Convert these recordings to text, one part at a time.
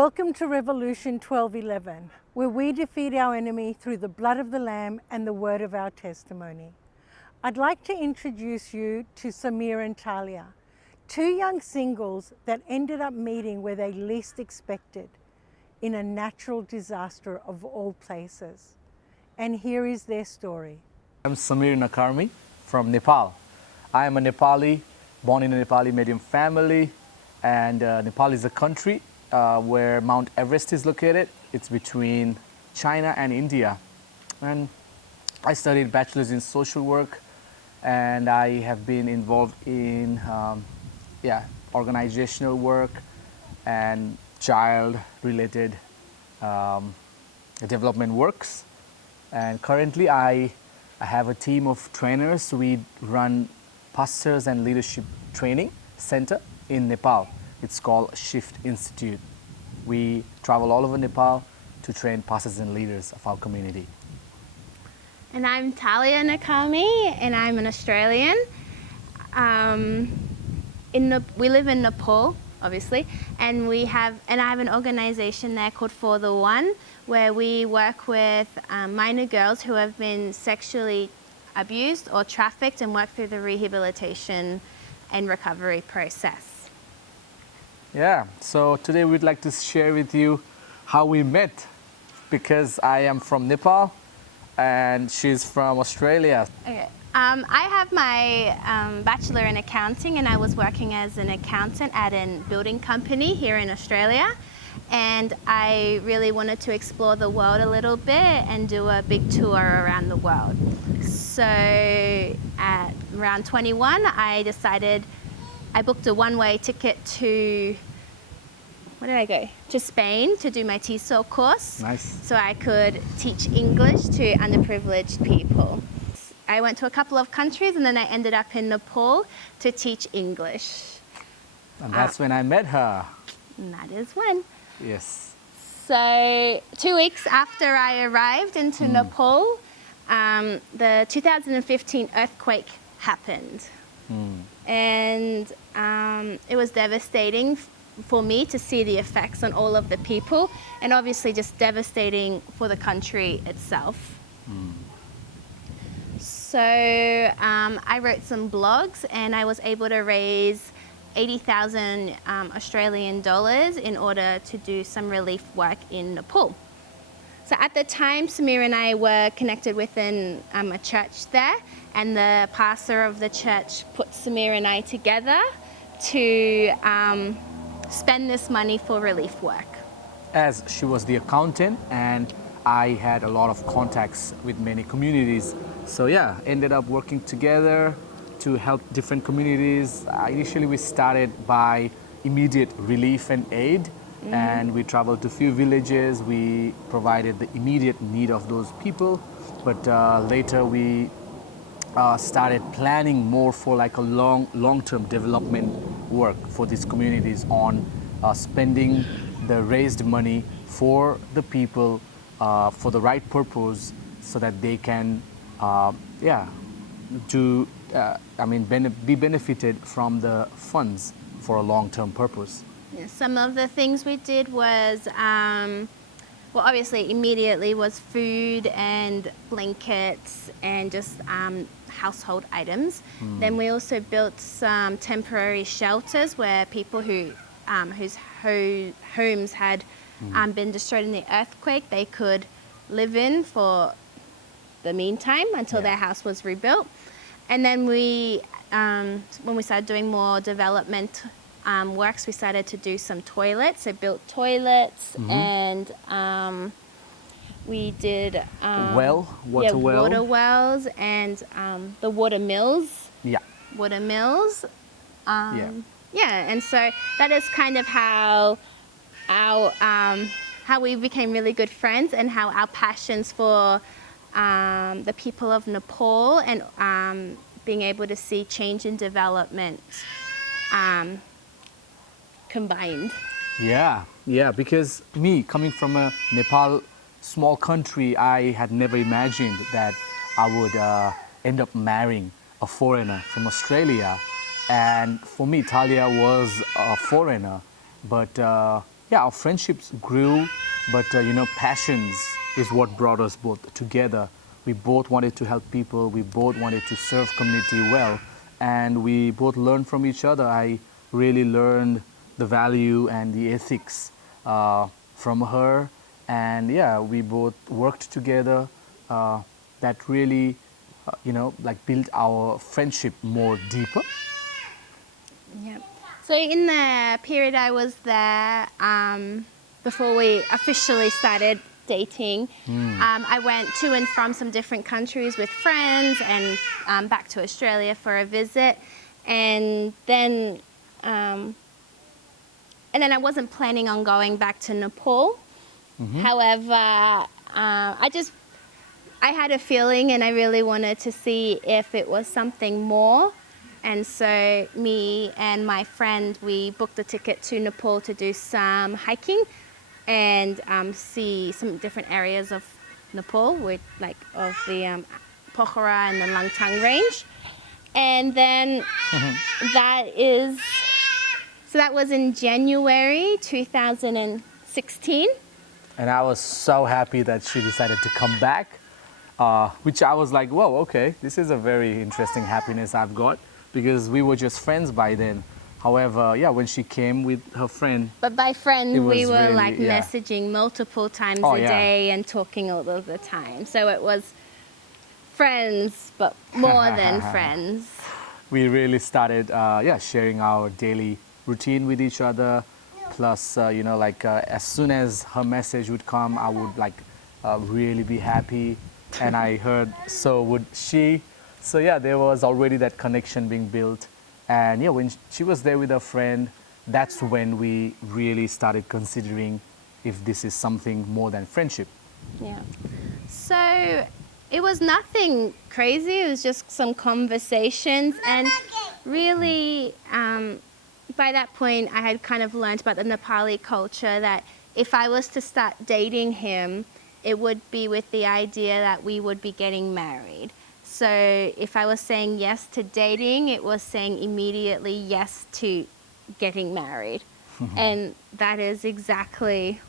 Welcome to Revolution 1211, where we defeat our enemy through the blood of the Lamb and the word of our testimony. I'd like to introduce you to Samir and Tahlia, two young singles that ended up meeting where they least expected, in a natural disaster of all places. And here is their story. I'm Samir Nakarmi from Nepal. I am a Nepali, born in a Nepali medium family, and Nepal is a country where Mount Everest is located. It's between China and India. And I studied bachelor's in social work, and I have been involved in organizational work and child-related development works. And currently I have a team of trainers. We run pastors and leadership training center in Nepal. It's called Shift Institute. We travel all over Nepal to train pastors and leaders of our community. And I'm Tahlia Nakarmi, and I'm an Australian. We live in Nepal, obviously, and I have an organisation there called For the One, where we work with minor girls who have been sexually abused or trafficked and work through the rehabilitation and recovery process. Yeah, so today we'd like to share with you how we met, because I am from Nepal and she's from Australia. Okay. I have my bachelor in accounting, and I was working as an accountant at a building company here in Australia, and I really wanted to explore the world a little bit and do a big tour around the world. So at around 21, I booked a one-way ticket to, where did I go? To Spain to do my TESOL course. Nice. So I could teach English to underprivileged people. I went to a couple of countries, and then I ended up in Nepal to teach English. And that's when I met her. And that is when. Yes. So 2 weeks after I arrived into Nepal, the 2015 earthquake happened. And it was devastating for me to see the effects on all of the people, and obviously just devastating for the country itself. So I wrote some blogs, and I was able to raise 80,000 Australian dollars in order to do some relief work in Nepal. So at the time, Samir and I were connected within a church there, and the pastor of the church put Samir and I together to spend this money for relief work. As she was the accountant, and I had a lot of contacts with many communities. So yeah, ended up working together to help different communities. Initially we started by immediate relief and aid. And we traveled to a few villages. We provided the immediate need of those people, but later we started planning more for like a long-term development work for these communities on spending the raised money for the people for the right purpose, so that they can be benefited from the funds for a long-term purpose. Some of the things we did was, obviously immediately was food and blankets and just household items. Then we also built some temporary shelters where people whose homes had been destroyed in the earthquake, they could live in for the meantime until their house was rebuilt. And then when we started doing more development works, we started to do some toilets. So built toilets, and we did water wells, and the water mills. Water mills. And so that is kind of how we became really good friends, and how our passions for the people of Nepal and being able to see change and development combined. Yeah, because me coming from a Nepal small country, I had never imagined that I would end up marrying a foreigner from Australia. And for me, Tahlia was a foreigner, but yeah, our friendships grew, but passions is what brought us both together. We both wanted to help people, we both wanted to serve community well, and we both learned from each other. I really learned the value and the ethics from her, and yeah, we both worked together. That really, like built our friendship more deeper. Yeah. So in the period I was there, before we officially started dating, I went to and from some different countries with friends and back to Australia for a visit, and then I wasn't planning on going back to Nepal. However, I had a feeling and I really wanted to see if it was something more. And so me and my friend, we booked a ticket to Nepal to do some hiking and see some different areas of Nepal, with like of the Pokhara and the Langtang range. And then that was in January 2016. And I was so happy that she decided to come back, which I was like, whoa, okay, this is a very interesting happiness I've got, because we were just friends by then. However, yeah, when she came with her friend. But by It friend, was we were really, like yeah. messaging multiple times Oh, a yeah. day and talking all of the time. So it was friends, but more than friends. We really started, sharing our daily routine with each other. Plus, as soon as her message would come, I would really be happy. And I heard, so would she. So yeah, there was already that connection being built. And yeah, when she was there with her friend, that's when we really started considering if this is something more than friendship. Yeah. So it was nothing crazy. It was just some conversations. And really, by that point, I had kind of learned about the Nepali culture that if I was to start dating him, it would be with the idea that we would be getting married. So if I was saying yes to dating, it was saying immediately yes to getting married. And that is exactly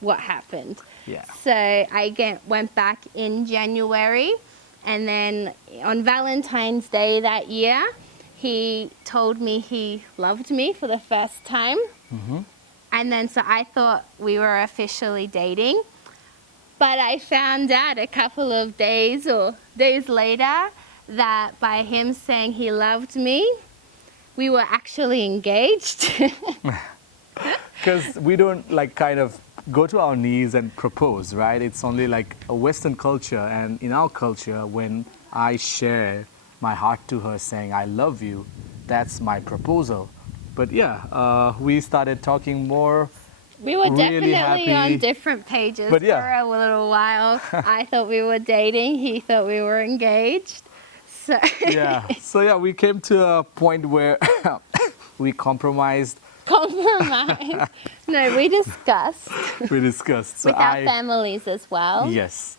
what happened. Yeah. So I went back in January, and then on Valentine's Day that year, he told me he loved me for the first time. And then so I thought we were officially dating. But I found out a couple of days later that by him saying he loved me, we were actually engaged. Because we don't kind of go to our knees and propose, right? It's only like a Western culture. And in our culture, when I share my heart to her saying, I love you, that's my proposal. But yeah, we started talking more. We were Really definitely on happy. different pages But yeah. for a little while. I thought we were dating. He thought we were engaged. So So yeah, we came to a point where we compromised. compromise. No, we discussed We discussed. So with our families as well. Yes.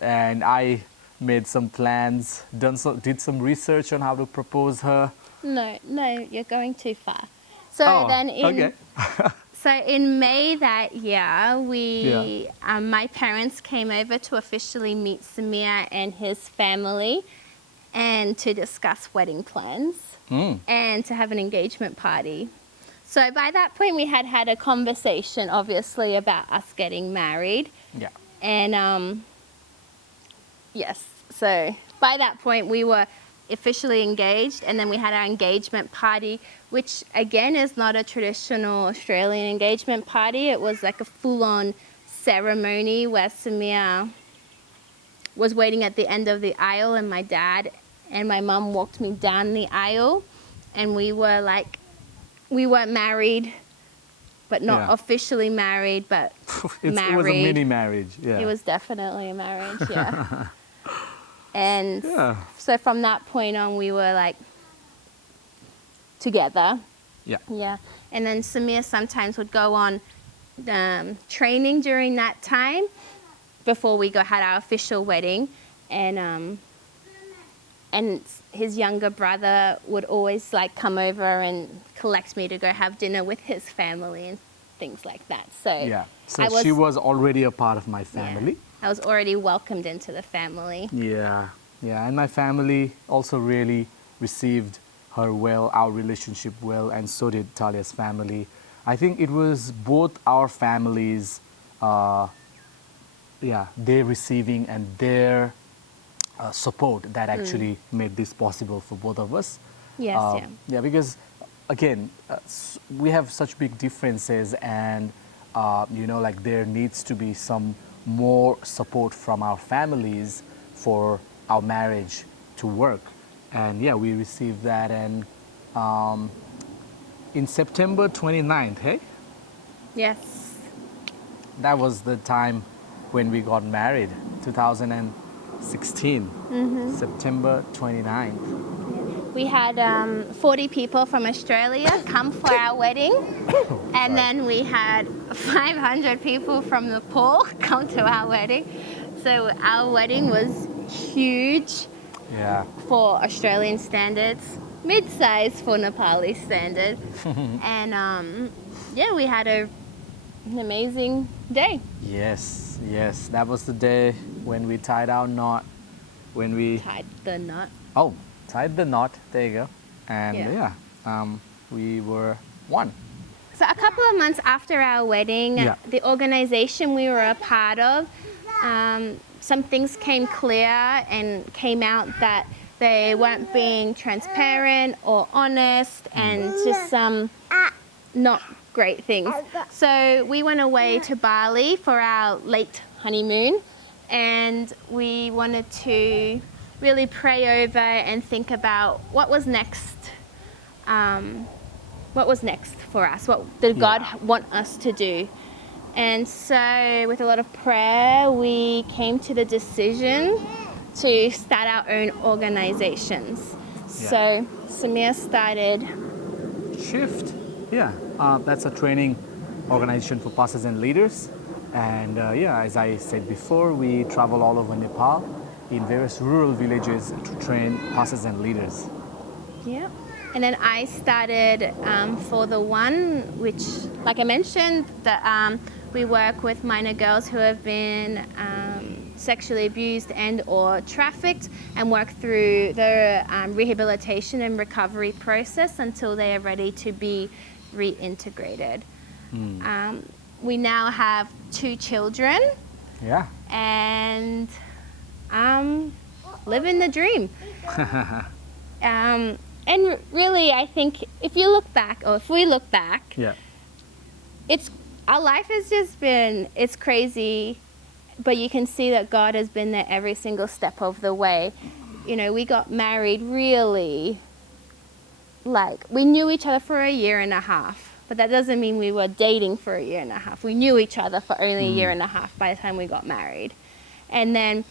And I made some plans, did some research on how to propose her. No, you're going too far. So then okay. So in May that year, my parents came over to officially meet Samir and his family and to discuss wedding plans and to have an engagement party. So by that point, we had a conversation, obviously, about us getting married. Yeah. And yes, so by that point, we were officially engaged, and then we had our engagement party, which again is not a traditional Australian engagement party. It was like a full-on ceremony where Samir was waiting at the end of the aisle, and my dad and my mum walked me down the aisle, and we weren't married, but not officially married, but married. It was a mini marriage. Yeah. It was definitely a marriage, yeah. And so from that point on, we were like together. Yeah. Yeah. And then Samir sometimes would go on training during that time before we had our official wedding. And his younger brother would always come over and collect me to go have dinner with his family. things like that. So Yeah. So I was, she was already a part of my family. I was already welcomed into the family. Yeah. Yeah. And my family also really received her well, our relationship well, and so did Tahlia's family. I think it was both our families, their receiving and their support that actually made this possible for both of us. Yes, Yeah, because again, we have such big differences, and like there needs to be some more support from our families for our marriage to work. And yeah, we received that, and in September 29th, hey, Yes. that was the time when we got married, 2016, September 29th. We had 40 people from Australia come for our wedding, and then we had 500 people from Nepal come to our wedding. So our wedding was huge Yeah. for Australian standards, mid-size for Nepali standard. And yeah, we had an amazing day. Yes, yes. That was the day when we tied our knot. When we Tied the knot. tied the knot. There you go. And Yeah. we were one. So a couple of months after our wedding, Yeah. the organization we were a part of, some things came clear and came out that they weren't being transparent or honest, and just some not great things. So we went away to Bali for our late honeymoon, and we wanted to really pray over and think about what was next. What was next for us? What did God want us to do? And so with a lot of prayer, we came to the decision to start our own organizations. So Samir started Shift. Yeah. That's a training organization for pastors and leaders. And as I said before, we travel all over Nepal in various rural villages to train pastors and leaders. Yeah. And then I started for the one, which, like I mentioned, we work with minor girls who have been sexually abused and or trafficked, and work through the rehabilitation and recovery process until they are ready to be reintegrated. We now have 2 children. Yeah. And living the dream. And really, I think if you look back, or if we look back, Yeah. our life has just been, it's crazy, but you can see that God has been there every single step of the way. You know, we got married really, like, we knew each other for a year and a half, but that doesn't mean we were dating for a year and a half. We knew each other for only a year and a half by the time we got married. And then,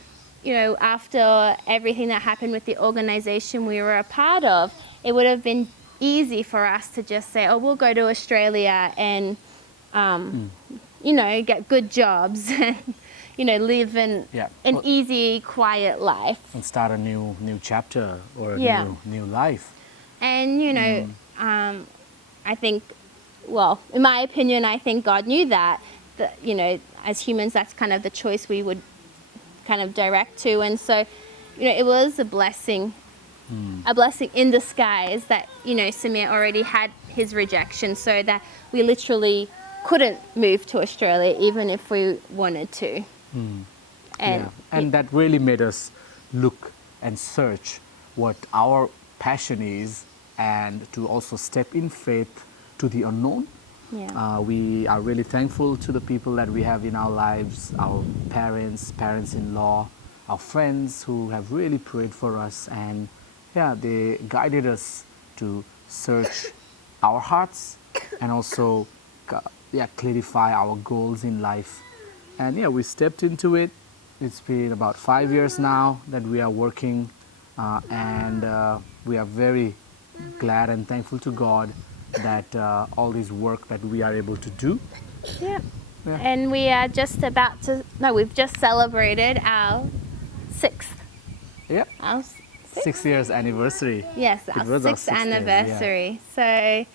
you know, after everything that happened with the organization we were a part of, it would have been easy for us to just say, oh, we'll go to Australia and, you know, get good jobs and, you know, live an easy, quiet life. And start a new chapter or a new life. And, you know, I think, well, in my opinion, I think God knew that, you know, as humans, that's kind of the choice we would kind of direct to. And so, you know, it was a blessing in disguise that, you know, Samir already had his rejection, so that we literally couldn't move to Australia even if we wanted to. And that really made us look and search what our passion is, and to also step in faith to the unknown. We are really thankful to the people that we have in our lives, our parents, parents-in-law, our friends who have really prayed for us, and they guided us to search our hearts and also clarify our goals in life. And we stepped into it. It's been about 5 years now that we are working, and we are very glad and thankful to God that all this work that we are able to do. And we are just about to, we've just celebrated our 6th. Our 6 years anniversary. Yes, our 6th anniversary. So,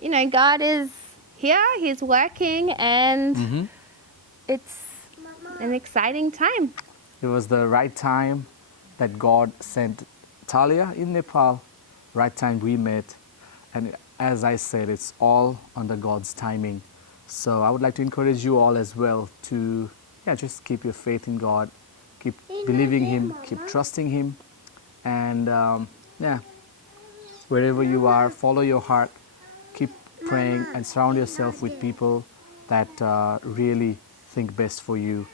you know, God is here, he's working, and it's an exciting time. It was the right time that God sent Tahlia in Nepal, right time we met. And as I said, it's all under God's timing. So I would like to encourage you all as well to just keep your faith in God, keep believing Him, keep trusting Him. And wherever you are, follow your heart, keep praying and surround yourself with people that really think best for you.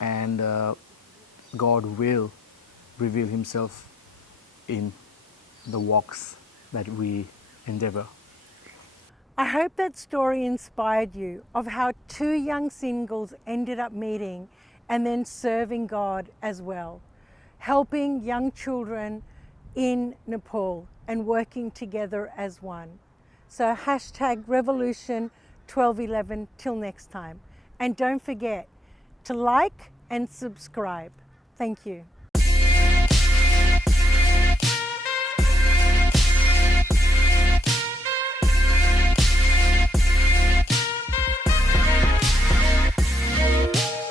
And God will reveal Himself in the walks that we endeavor. I hope that story inspired you of how two young singles ended up meeting and then serving God as well, helping young children in Nepal and working together as one. So hashtag Revolution1211 till next time. And don't forget to like and subscribe. Thank you.